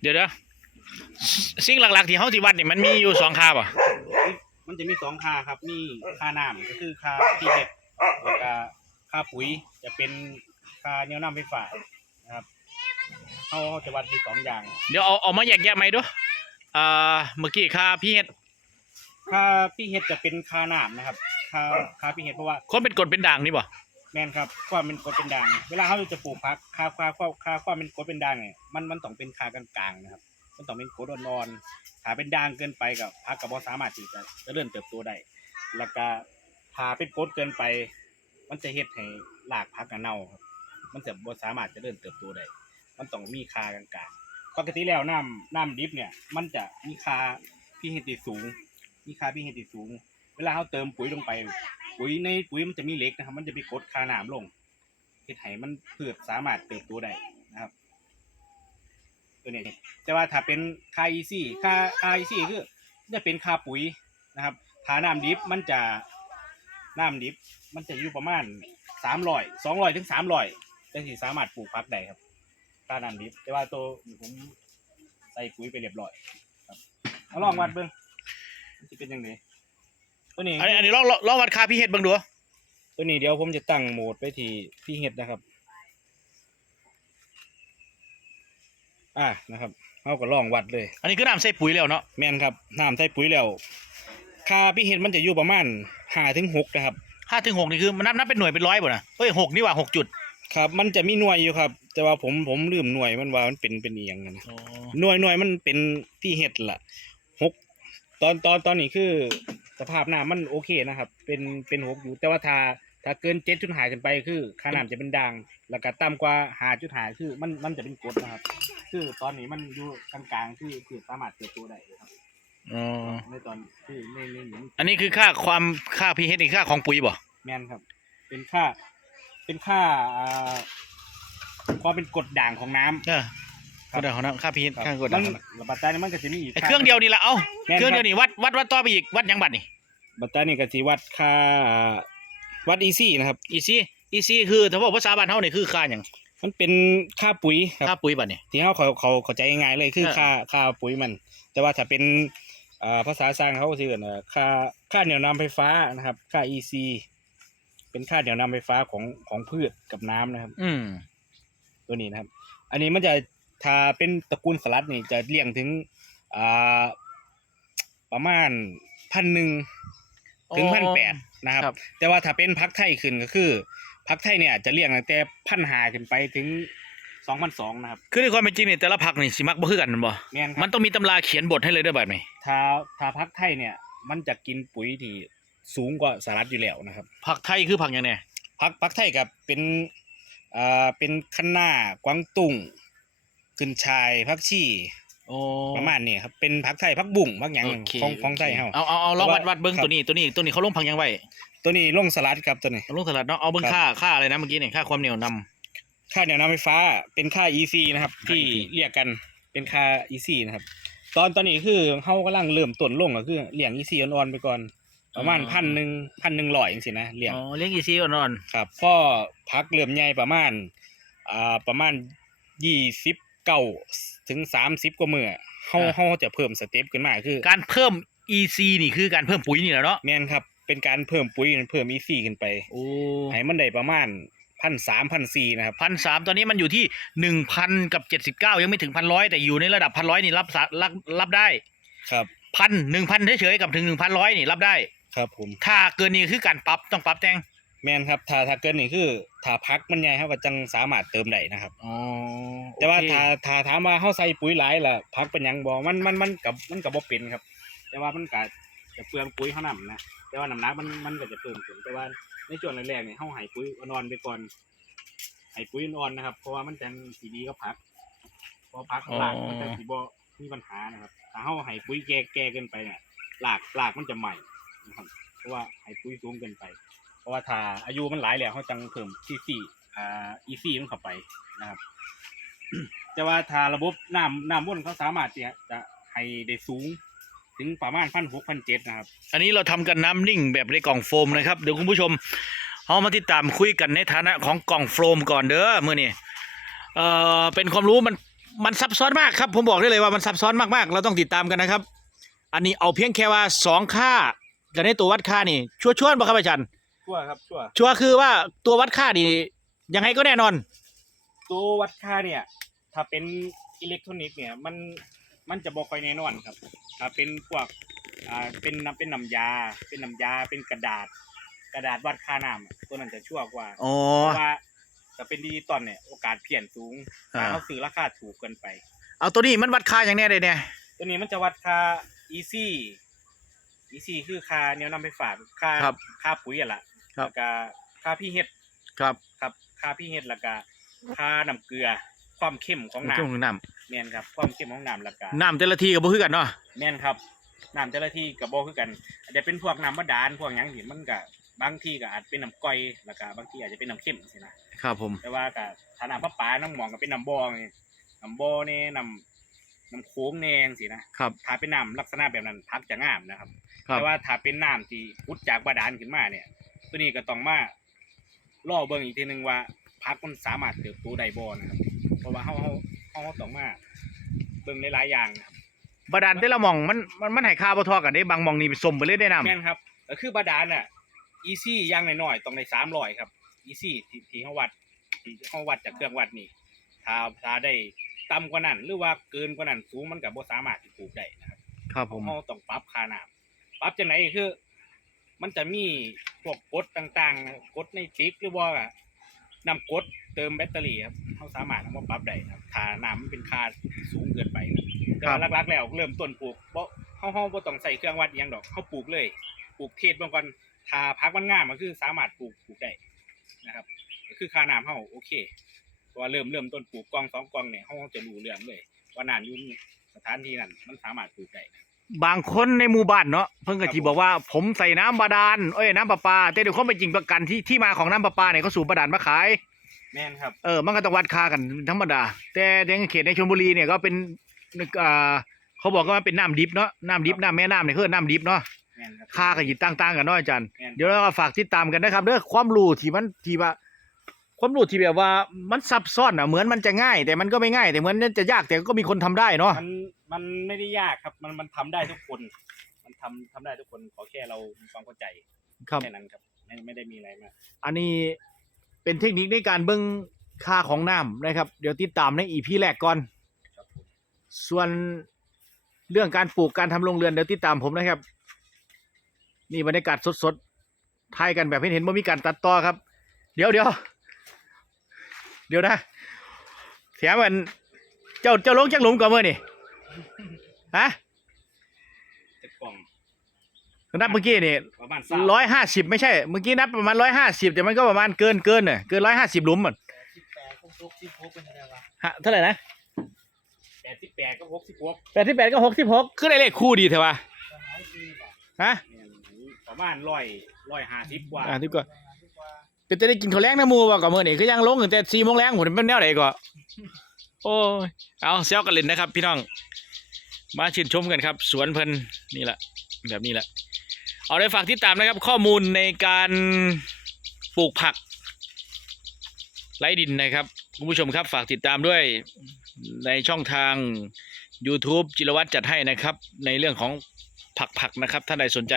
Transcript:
เดี๋ยวเดี๋ยวสิ่งหลัก ๆ ที่เฮาที่วัดนี่มันมีอยู่สองคาป่ะมันจะมีสองค่าครับ มีค่าน้ำก็คือค่าที่เห็ดแล้วก็ค่าปุ๋ยจะเป็นค่าแนวน้ำไฟฟ้านะครับเขาเขาจะวัดที่สองอย่าง เดี๋ยวเอาเอามาแยกแยะใหม่ดูอ่าเมื่อกี้ค่าพี่เฮ็ดค่าพี่เห็ดจะเป็นค่าน้ำนะครับค่าค่าพี่เห็ดเพราะว่าคนเป็นกรดเป็นด่างนี่ป่ะ แม่นครับความเป็นกรดเป็นด่าง เวลาเขาจะปลูกพักค่าค่าค่าค่าความเป็นกรดเป็นด่างเนี่ยมันมันต้องเป็นค่ากลางๆนะครับ มันต้องเป็นกรดอ่อนๆถ้าเป็นด่างเกินไปกับพักกับบ่สามารถที่จะเจริญเติบโตได้แล้วก็ถ้าเป็นกรดเกินไป มันจะเฮ็ดให้รากพักน่ะเน่าครับ มันจะบ่สามารถเจริญเติบโตได้มันต้องมีค่ากลางๆ ปกติแล้วน้ำน้ำดิบเนี่ย มันจะมีค่าพีเอชสูง มีค่าพีเอชสูง เวลาเขาเติมปุ๋ยลงไป ปุ๋ยในปุ๋ยมันจะมีเหล็กนะครับ มันจะไปกดค่าน้ำลงเฮ็ดให้มันเพืชสามารถเติบโตได้นะครับ ตัวนี้แต่ว่าถ้าเป็นค่า EC ค่าค่า EC คือจะเป็นค่าปุ๋ยนะครับถ้าน้ำดิบมันจะน้ำดิบมันจะอยู่ประมาณสามร้อยสองร้อยถึงสามร้อยจะสิสามารถปลูกพักได้ครับค่าน้ำดิบแต่ว่าตัวผมใส่ปุ๋ยไปเรียบร้อย ครับเอาลองวัดเบิ่งมันจะเป็นยังไง ตัวนี้อันนี้อันนี้ลองลองลองวัดค่าพี่เฮ็ดเบิ่งดูตัวนี้เดี๋ยวผมจะตั้งโหมดไปที่ที่เห็ดนะครับ อ่านะครับเอาก็ลองวัดเลย อันนี้คือน้ำใส่ปุ๋ยแล้วเนาะแม่นครับน้ำใส่ปุ๋ยแล้วค่าพี่เห็ดมันจะอยู่ประมาณห้าถึงหกนะครับห้าถึงหกนี่คือมันนับนับเป็นหน่วยเป็นร้อยป่ะนะเอ้ยหกนี่ว่าหกจุดครับ มันจะมีหน่วยอยู่ครับ แต่ว่าผมผมลืมหน่วยมันว่ามันเป็นเป็นเอียงนะหน่วยหน่วยมันเป็นพี่เห็ดล่ะหกตอนตอนตอนนี้คือ สภาพน้ำมันโอเคนะครับ เป็นเป็นหกอยู่ แต่ว่าถ้าถ้าเกินเจ็ดจุดหายขึ้นไปคือค่าน้ำจะเป็นด่างแล้วก็ต่ำกว่าหาจุดหายคือมันมันจะเป็นกรดนะครับ คือตอนนี้มันอยู่กลางๆคือคือสามารถเติบโตได้ครับอ๋อในตอนที่ในในหนุนอันนี้คือค่าความค่าพี่เฮ็ดนี่ค่าของปุ๋ยบ่แมนครับ เป็นค่าเป็นค่าอ่าความเป็นกรดด่างของน้ำเออ ก็ได้ของน้ำค่าพี่เฮ็ดครับค่ากดมัดันนระบาดใต้นี่มันก็จะมีอีกไอ้เครื่องเดียวนี่ละเอ้าแม่นเครื่องคเดีรัยวบนี่วัดวัดวัดต่อไปอีกวัดหยังบัดนี่บัตรใต้นี่ก็สิวัดค่าวัดอีซี่นะครับอีซี่อีซี่คือถ้าบอกภาษาบ้านเฮานี่คือค่าหยังมันเป็นค่าปุ๋ยครับค่าปุ๋ยบัดนี่ที่เขาเขาเขาเข้าใจง่ายๆเลยคือเออค่าค่าปุ๋ยมัน แต่ว่าถ้าเป็นอ่าภาษาสร้างเขาก็สิเรียกว่าค่าค่าเหนี่ยวนำไฟฟ้านะครับ ค่า EC เป็นค่าเหนี่ยวนำไฟฟ้าของของพืชกับน้ำนะครับ อืมตัวนี้นะครับ อันนี้มันจะ ถ้าเป็นตระกูลสลัดนี่จะเลี้ยงถึงอ่าประมาณพันหนึ่งถึงพันแปดนะครับ ครับ แต่ว่าถ้าเป็นพักไทยขึ้นก็คือพักไทยเนี่ยจะเลี้ยงตั้งแต่พันหาขึ้นไปถึงสองพันสองนะครับคือในความเป็นจริงนี่แต่ละผักนี่สิมักบ่คือกันแม่นบ่แม่นคมัรันบต้องมีตำราเขียนบทให้เลยเด้วยบัดนี่ถ้าถ้าพักไทยเนี่ยมันจะกินปุ๋ยที่สูงกว่าสลัดอยู่แล้วนะครับ ผักไทยคือผักหยังไงพักพักไทยกับเป็นอ่าเป็นคะน้ากวางตุ้ง ขึ้นชายพักชีโอ้ประมาณนี้ครับเป็นพักไทยพักบุ่งพักหยังโอเคของของไทยเฮา เอาเอาเอาลองวัดแต่ว่าวัดเบิ้งครับ ตัวนี้ตัวนี้ตัวนี้เขาลงผักหยังไว้ตัวนี้ลงสลัดครับตัวนี้เอาลงสลัดเนาะเอาเบิ้งครับ ค่าค่าอะไรนะเมื่อกี้เนี่ยค่าความเหนียวนำ ค่าเหนี่ยวนำไฟฟ้าเป็นค่า EC นะครับ ค่า ที่ EC เรียกกันเป็นค่า EC นะครับ ตอนตอนนี้คือเฮากำลังเริ่มต้นลงก็คือเลี้ยง EC อ่อนๆไปก่อน ประมาณพันหนึ่งพันหนึ่งร้อยจังซี่นะเลี้ยง อ๋อเลี้ยงอีซี่อ่อนครับพอพักเริ่มใหญ่ประมาณอ่าประมาณยี่สิบ เก้าถึงสามสิบกว่ามือเฮาเฮาจะเพิ่มสเต็ปขึ้นมาคือๆการเพิ่ม EC นี่คือการเพิ่มปุ๋ยนี่แหละเนาะแม่นครับ เป็นการเพิ่มปุ๋ยเพิ่ม EC ขึ้นไปโอ้ให้มันได้ประมาณพันสามพันสี่นะครับพันสามตอนนี้มันอยู่ที่หนึ่งพันกับเจ็ดสิบเก้ายังไม่ถึงพันร้อยแต่อยู่ในระดับพันร้อยนี่รับสะรับรับได้ ครับพันหนึ่งพันเฉยๆกับถึงหนึ่งพันร้อยนี่รับได้ ครับผมถ้าเกินนี้คือการปรับต้องปรับแต่ง แม่นครับถ้าถ้าเกินนี่คือถ้าพักมันใหญ่เฮาก็จังสามารถเติมได้นะครับ อ๋อแต่ว่าโอเคถ้าถ้าถามว่าเฮาใส่ปุ๋ยหลายล่ะพักเป็นหยังบ่มันมันมันกับมันก็บ่เป็นครับ แต่ว่ามันก็จะเปลืองปุ๋ยเฮานํนะแต่ว่าน้ำหนักมันมันก็จะเพิ่มขึ้นแต่ว่าในช่วงแรกๆนี่เฮาให้ปุ๋ยอ่อนๆไปก่อนให้ปุ๋ยอ่อนๆนะครับ เพราะว่ามันจังสิดีกับผักเพอผักข้างล่างมันจังสิบ่มีปัญหานะครับถ้าเฮาให้ปุ๋ยแก่แก่เกินไปเนี่ยรากรากมันจะใหม่นะครับเพราะว่าให้ปุ๋ยสูงเกินไปเพ ราะว่าถ้าอายุมันหลายแล้วเขาจังเพิ่มซีซีอ่าอีซีมันเข้าไปนะครับ แต่ว่าถ้าระบบน้ำน้ำวนเขาสามารถจะจะให้ได้สูง ถึงประมาณพันหกพันเจ็ดนะครับ อันนี้เราทำกันน้ำนิ่งแบบในกล่องโฟมนะครับ เดี๋ยวคุณผู้ชมเอามาติดตามคุยกันในฐานะของกล่องโฟมก่อนเด้อมื่อนี้เอ่อเป็นความรู้มันมันซับซ้อนมากครับ ผมบอกได้เลยว่ามันซับซ้อนมากๆ เราต้องติดตามกันนะครับ อันนี้เอาเพียงแค่ว่าสองค่ากันในตัววัดค่านี่ชัวร์ชวนบ่ครับอาจารย์ ชั่วครับชั่วชัวร์คือว่าตัววัดค่านี่ยังไงก็แน่นอน ตัววัดค่าเนี่ย ถ้าเป็นอิเล็กทรอนิกส์เนี่ยมันมันจะบอกค่อยแน่นอนครับ ถ้าเป็นพวกอ่าเป็นน้ำเป็นน้ำยา เป็นน้ำยาเป็นกระดาษ กระดาษวัดค่าน้ำอะตัวนั้นจะชั่วกว่า อ๋อ เพราะว่าถ้าเป็นดิจิตอลเนี่ยโอกาสเพี้ยนสูงอ่า ถ้าเขาซื้อราคาถูกเกินไป เอาตัวนี้มันวัดค่าอย่างแน่เลยเนี่ย ตัวนี้มันจะวัดค่า easy easy คือค่าแนวนำไปฝากค่าครับ ค่าปุ๋ยอะล่ะ ครับ แล้วก็ค่าพี่เฮ็ดครับครับค่าพี่เฮ็ดแล้วก็ค่าน้ำเกลือความเข้มของน้ช่วงน้ำแม่นครับความเข้มของน้ำแล้วก็ำน้ำแต่ละทีกับบ่คือกันเนาะแม่นครับน้ำแต่ละที่กับบ่คือกันอาจจะเป็นพวกน้ำบาดาลพวกหยังที่มันก็บางที่ก็อาจเป็นน้ำก้อยแล้วก็บางที่อาจจะเป็นน้ำเข้มสินะครับผม แต่ว่าก็ถ้าน้ำประปาน้ำหมองก็เป็นน้ำบ่อไงน้ำบ่อนี่น้ำน้ำโค้งแนงสินะครับถ้าเป็นน้ำลักษณะแบบนั้นพักจะงามนะครับ ครับ แต่ว่าถ้าเป็นน้ำที่พุดจากบาดาลขึ้นมาเนี่ย ตัวนี้ก็ต้องมาล่อเบิ่งอีกทีหนึงว่าพักมันสามารถเติบโตได้บ่นะครับ เพราะว่าเฮาเฮาเฮาต้องมาเบิ่งหลายๆอย่างนะครับบาดาลแต่ละหม่องมันมันมันให้ค่าบ่เทอกันเด้บางหม่องนี่สมไปเลยได้น้ำแม่นครับก็คือบาดาลน่ะอีซี่อย่างน้อยๆต้องได้300ครับอีซี่ที่ที่เฮาวัดที่เฮาวัดจากเครื่องวัดนี่ถ้าถ้าได้ต่ำกว่านั้น หรือว่าเกินกว่านั้นสูงมันก็บ่สามารถที่ปลูกได้นะครับครับผมเขาต้องปรับค่าน้ำปรับจังไหนคือ มันจะมีพวกกฎต่างๆกฎในติ๊กหรือว่าน้ำกดเติมแบตเตอรี่ครับเขาสามารถเอามาปรับได้ครับถ้าน้ำมันเป็นค่าที่สูงเกินไปครับแต่ว่าหลักๆแล้วเริ่มต้นปลูกเพราะเขาเขาบ่ต้องใส่เครื่องวัดอหยังดอกเขาปลูกเลยปลูกเทศบางก่อนถ้าพักมันงามมันคือสามารถปลูกปลูกได้นะครับก็คือค่าน้ำเขาโอเคเพราะว่าเริ่มเริ่มต้นปลูกกล่องสองกล่องเนี่ยเขาจะรู้เรื่องเลยว่าน้ำอยู่สถานที่นั้นมันสามารถปลูกได้ บางคนในหมู่บ้านเนาะเพิ่นก็สิบอกว่าผมใส่น้ำบาดาลเอ้ยน้ำประปา แต่เดี๋ยวเขาไม่จริงประกันที่ที่มาของน้ำประปาเนี่ยเขาสูบบาดาลมาขาย แม่นครับ เออมันก็ต้องวัดค่ากันธรรมดา แต่ในเขตในชลบุรีเนี่ยก็เป็นอ่าเขาบอกว่าเป็นน้ำดิบเนาะน้ำดิบน้ำแม่น้ำเนี่ยคือน้ำดิบเนาะแม่นครับ ค่าก็หยิต่างๆกันเนาะอาจารย์ แม่น เดี๋ยวเราก็ฝากติดตามกันนะครับเด้อความรู้ที่มันที่ว่า ความรู้ที่แบบว่ามันซับซ้อนอะเหมือนมันจะง่าย แต่มันก็ไม่ง่ายแต่เหมือนมันจะยากแต่ก็มีคนทำได้เนาะมัน มันไม่ได้ยากครับ มันมันทำได้ทุกคน มันทำทำได้ทุกคนขอแค่เรามีความเข้าใจครับ แค่นั้นครับไม่ไม่ได้มีอะไรมากอันนี้เป็นเทคนิคในการเบิ่งค่าของน้ำนะครับ เดี๋ยวติดตามในอีพีแรกก่อน ครับผมส่วนเรื่องการปลูกการทำโรงเรือนเดี๋ยวติดตามผมนะครับ นี่บรรยากาศสดๆถ่ายกันแบบให้เห็นว่ามีการตัดต่อครับ เดี๋ยวเดี๋ยวเดี๋ยวนะเสียมันเจ้าเจ้าลงจากหลุมก่อนเมื่อนี่ ฮะจะกล่องนับเมื่อกี้นี่ประมาณสามร้อยห้าสิบไม่ใช่ เมื่อกี้นับประมาณร้อยห้าสิบแต่มันก็ประมาณเกินเกินน่ะเกินร้อยห้าสิบหลุมอะสิบแปดหกสิบหกเป็นอะไรวะฮะเท่าไหร่นะแปดสิบแปดก็หกสิบหกแปดสิบแปดก็หกสิบหกคือได้เลขคู่ดีเถอะวะฮะเนี่ยประมาณร้อยร้อยห้าสิบกว่าอ่าที่ก็เป็นจะได้กินข้าวแรงนะหมูว่าก่อนมื่อนี่คือยังลงตั้งแต่สี่โมงแรงผมเป็นแนวไหนก็โอ้ยเอาเซลกันเล่นนะครับ พี่น้อง มาชื่นชมกันครับ สวนเพิ่นนี่แหละแบบนี้แหละ เอาได้ฝากติดตามนะครับ ข้อมูลในการปลูกผักไร้ดินนะครับคุณผู้ชมครับฝากติดตามด้วยในช่องทาง YouTube จิรวัตรจัดให้นะครับ ในเรื่องของผักผักนะครับ ท่านใดสนใจ